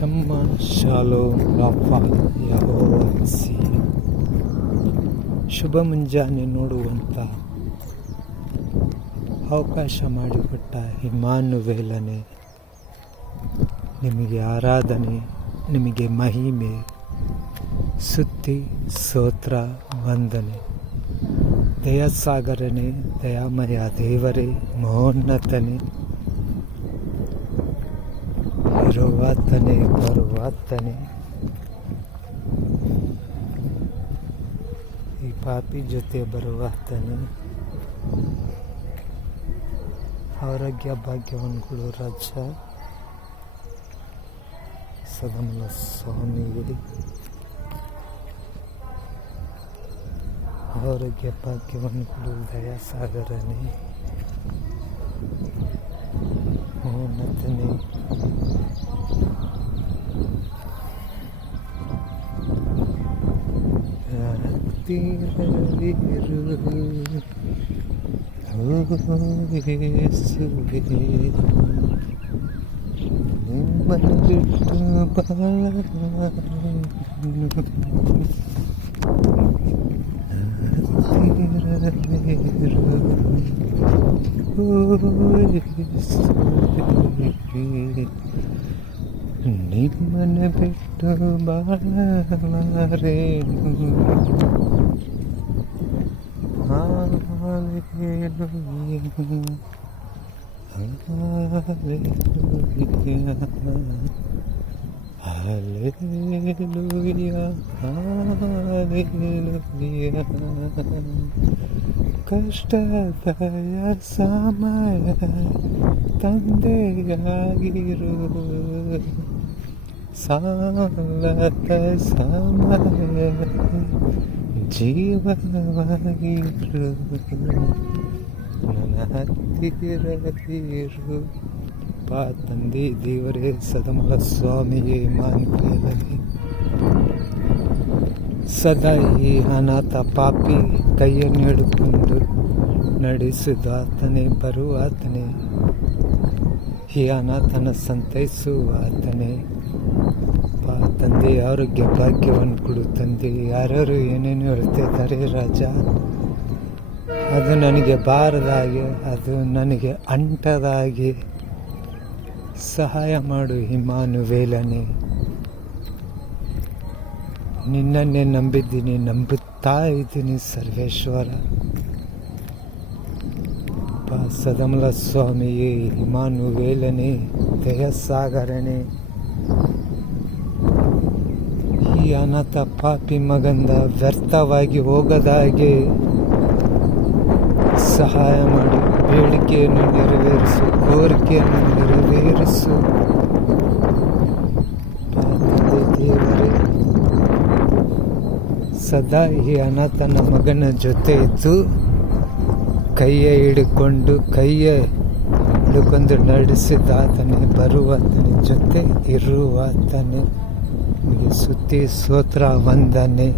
ಶಮ್ಮ shalom Raphael ಯಹೋವಾಸಿ. ಶುಭ ಮುಂಜಾನೆ ನೋಡುವಂಥ ಅವಕಾಶ ಮಾಡಿಕೊಟ್ಟ ಇಮ್ಮಾನುವೇಲನೇ, ನಿಮಗೆ ಆರಾಧನೆ, ನಿಮಗೆ ಮಹಿಮೆ, ಸ್ತುತಿ, ಸ್ತೋತ್ರ, ವಂದನೆ. ದಯಾಸಾಗರನೇ, ದಯಾಮಯ ದೇವರೇ, ಮಹೋನ್ನತನೇ, ಇರುವಾತನೇ, ಬರುವಾತನೇ, ಈ ಪಾಪಿ ಜೊತೆ ಬರುವಾತನೇ, ಆರೋಗ್ಯ ಭಾಗ್ಯವಂತಗಳು ರಾಜ ಸದಮಲ ಸ್ವಾಮಿಗೆ ಆರೋಗ್ಯ ಭಾಗ್ಯವಂತಗಳು ದಯಾಸಾಗರನೇ, ಮಹೋನ್ನತನೇ, ಯೇಸುವೇ ನಿಮ್ಮನ್ನಿಟ್ಟು ನಿಮ್ಮನ್ನು ಬಿಟ್ಟು ಬಾಳಲಾರೇನು. ಕಷ್ಟದಯ ಸಮಯ ತಂದೆಯಾಗಿರು, ಸಾಲದ ಸಮಯ ಜೀವವಾಗಿರು, ನನ್ನ ಹತ್ತಿರದಿರು. ಪಾ ತಂದೆ ದೇವರೇ, ಸದಮಲ ಸ್ವಾಮಿಯೇ, ಮಾನ್ವೇಲನೇ, ಸದಾ ಈ ಅನಾಥ ಪಾಪಿ ಕೈಯನ್ನು ಹಿಡ್ಕೊಂಡು ನಡೆಸುವಾತನೇ, ಬರುವಾತನೇ, ಈ ಅನಾಥನ ಸಂತೈಸುವಾತನೇ. ಪಾ ತಂದೆ, ಆರೋಗ್ಯ ಭಾಗ್ಯವನ್ನು ಕೊಡು ತಂದೆ. ಯಾರ್ಯಾರು ಏನೇನು ಹೇಳ್ತಿದ್ದಾರೆ ರಾಜ, ಅದು ನನಗೆ ಬಾರದಾಗೆ, ಅದು ನನಗೆ ಅಂಟದಾಗೆ ಸಹಾಯ ಮಾಡು ಇಮ್ಮಾನುವೇಲನೇ. ನಿನ್ನನ್ನೇ ನಂಬಿದ್ದೀನಿ, ನಂಬುತ್ತಾ ಇದ್ದೀನಿ ಸರ್ವೇಶ್ವರ. ಸದಮಲ ಸ್ವಾಮಿಯೇ, ಇಮ್ಮಾನುವೇಲನೇ, ದಯಾಸಾಗರನೇ, ಈ ಅನಾಥ ಪಾಪಿ ಮಗಂದ ವ್ಯರ್ಥವಾಗಿ ಹೋಗದಾಗೆ ಸಹಾಯ ಮಾಡಿ, ಬೇಡಿಕೆಯನ್ನು ನೆರವೇರಿಸು, ಕೋರಿಕೆಯನ್ನು ನೆರವೇರಿಸು. ದೇವರೇ, ಸದಾ ಈ ಅನಾಥನ ಮಗನ ಜೊತೆ ಇದ್ದು ಕೈಯ ಹಿಡ್ಕೊಂಡು ನಡೆಸಿದಾತನೇ, ಬರುವಾತನೇ, ಜೊತೆ ಇರುವಾತನೇ. ಸ್ತುತಿ ಸ್ತೋತ್ರ ವಂದನೆ.